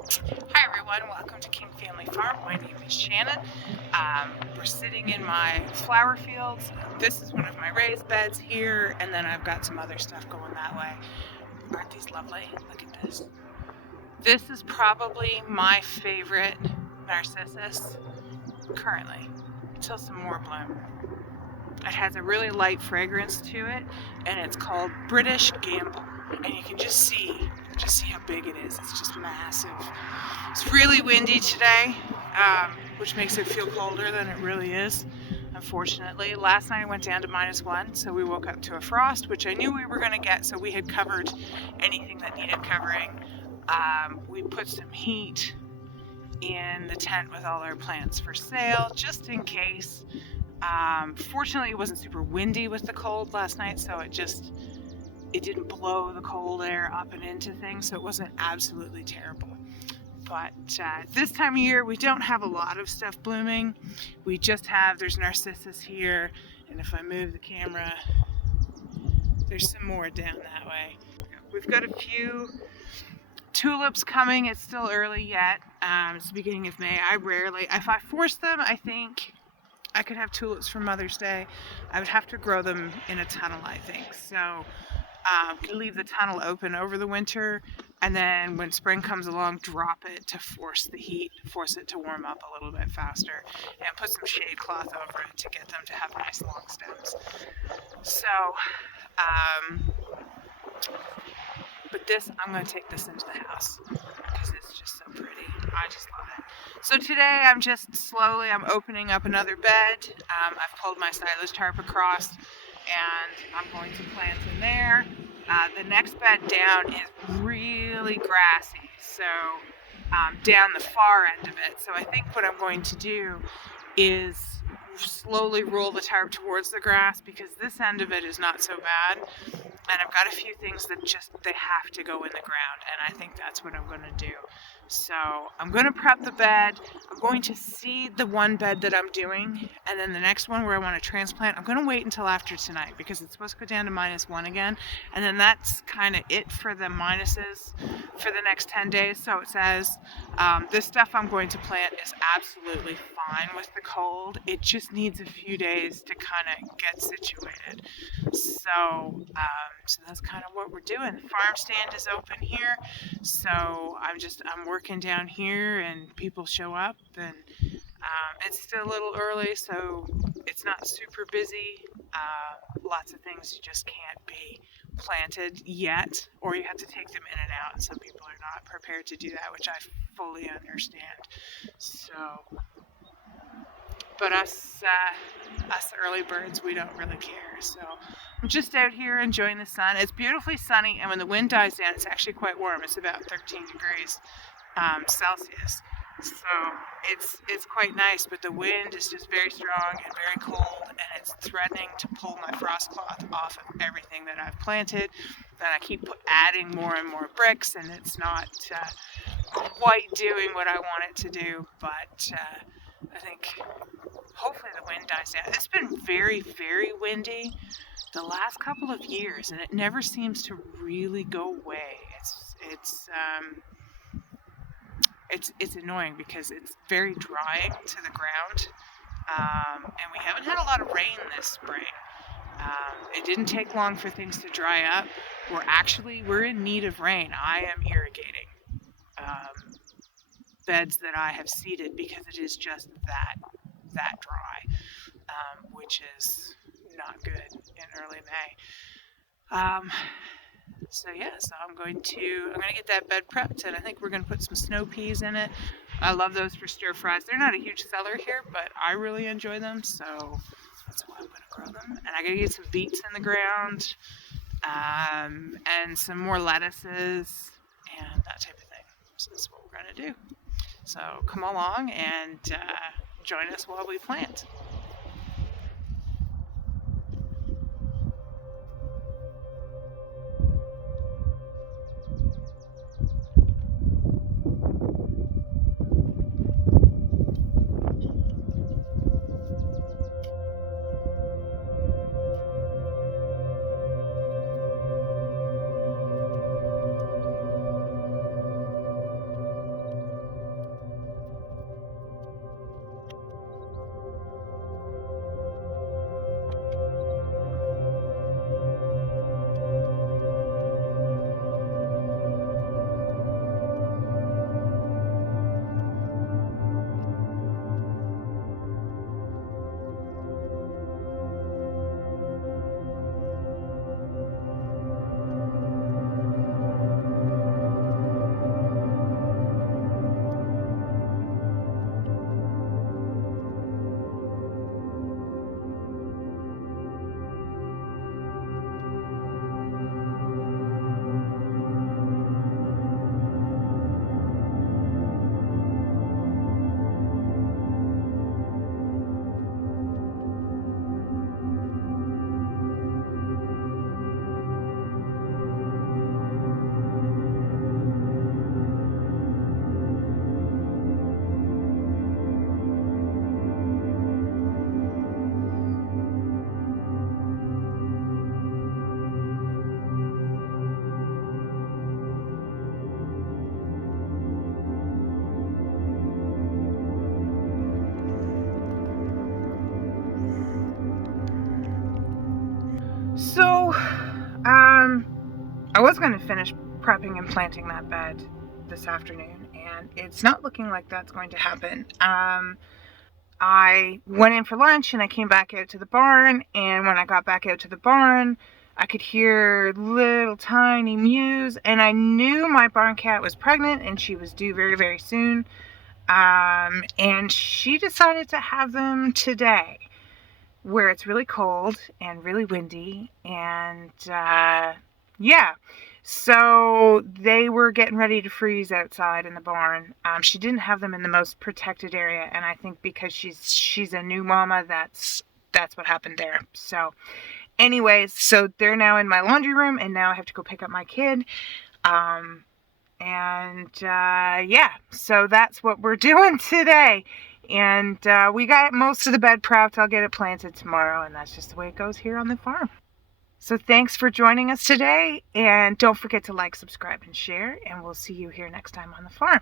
Hi everyone, welcome to King Family Farm. My name is Shannon. We're sitting in my flower fields. This is one of my raised beds here, and then I've got some other stuff going that way. Aren't these lovely? Look at this. This is probably my favorite narcissus currently, until some more bloom. It has a really light fragrance to it, and it's called British Gamble. And you can just see how big it is. It's just massive. It's really windy today, which makes it feel colder than it really is, unfortunately. Last night I went down to -1, so we woke up to a frost, which I knew we were going to get, so we had covered anything that needed covering. We put some heat in the tent with all our plants for sale, just in case. Fortunately, it wasn't super windy with the cold last night, so it didn't blow the cold air up and into things, so it wasn't absolutely terrible. But this time of year, we don't have a lot of stuff blooming. We just there's narcissus here, and if I move the camera, there's some more down that way. We've got a few tulips coming. It's still early yet. It's the beginning of May. If I force them, I think I could have tulips for Mother's Day. I would have to grow them in a tunnel, I think. So leave the tunnel open over the winter, and then when spring comes along, drop it to force the heat, force it to warm up a little bit faster, and put some shade cloth over it to get them to have nice long stems. So, but I'm going to take this into the house because it's just so pretty. I just love it. So today I'm opening up another bed. I've pulled my silage tarp across, and I'm going to plant in there. The next bed down is really grassy, so down the far end of it. So I think what I'm going to do is slowly roll the tarp towards the grass, because this end of it is not so bad. And I've got a few things that they have to go in the ground, and I think that's what I'm going to do. So I'm going to prep the bed. I'm going to seed the one bed that I'm doing, and then the next one where I want to transplant, I'm going to wait until after tonight, because it's supposed to go down to -1 again, and then that's kind of it for the minuses for the next 10 days. So it says this stuff I'm going to plant is absolutely fine with the cold. It just needs a few days to kind of get situated. So that's kind of what we're doing. The farm stand is open here, so I'm working down here, and people show up, and it's still a little early, so it's not super busy. Lots of things you just can't be planted yet, or you have to take them in and out, and some people are not prepared to do that, which I fully understand. So, but us early birds, we don't really care. So I'm just out here enjoying the sun. It's beautifully sunny, and when the wind dies down, it's actually quite warm. It's about 13 degrees Celsius. So it's quite nice, but the wind is just very strong and very cold, and it's threatening to pull my frost cloth off of everything that I've planted. Then I keep adding more and more bricks, and it's not quite doing what I want it to do, but I think hopefully the wind dies down. It's been very, very windy the last couple of years, and it never seems to really go away. It's annoying because it's very drying to the ground, and we haven't had a lot of rain this spring. It didn't take long for things to dry up. We're in need of rain. I am irrigating beds that I have seeded, because it is just that dry, which is not good in early May. So I'm going to get that bed prepped, and I think we're going to put some snow peas in it. I love those for stir fries. They're not a huge seller here, but I really enjoy them, so that's why I'm going to grow them. And I got to get some beets in the ground, and some more lettuces and that type of thing. So that's what we're going to do. So come along and join us while we plant. I was going to finish prepping and planting that bed this afternoon, and it's not looking like that's going to happen. I went in for lunch and I came back out to the barn, and when I got back out to the barn, I could hear little tiny mews, and I knew my barn cat was pregnant and she was due very, very soon. And she decided to have them today, where it's really cold and really windy, and yeah. So they were getting ready to freeze outside in the barn. She didn't have them in the most protected area, and I think because she's a new mama, that's what happened there. So anyways, so they're now in my laundry room, and now I have to go pick up my kid. Yeah, so that's what we're doing today. And we got most of the bed prepped. I'll get it planted tomorrow, and that's just the way it goes here on the farm. So thanks for joining us today, and don't forget to like, subscribe, and share, and we'll see you here next time on the farm.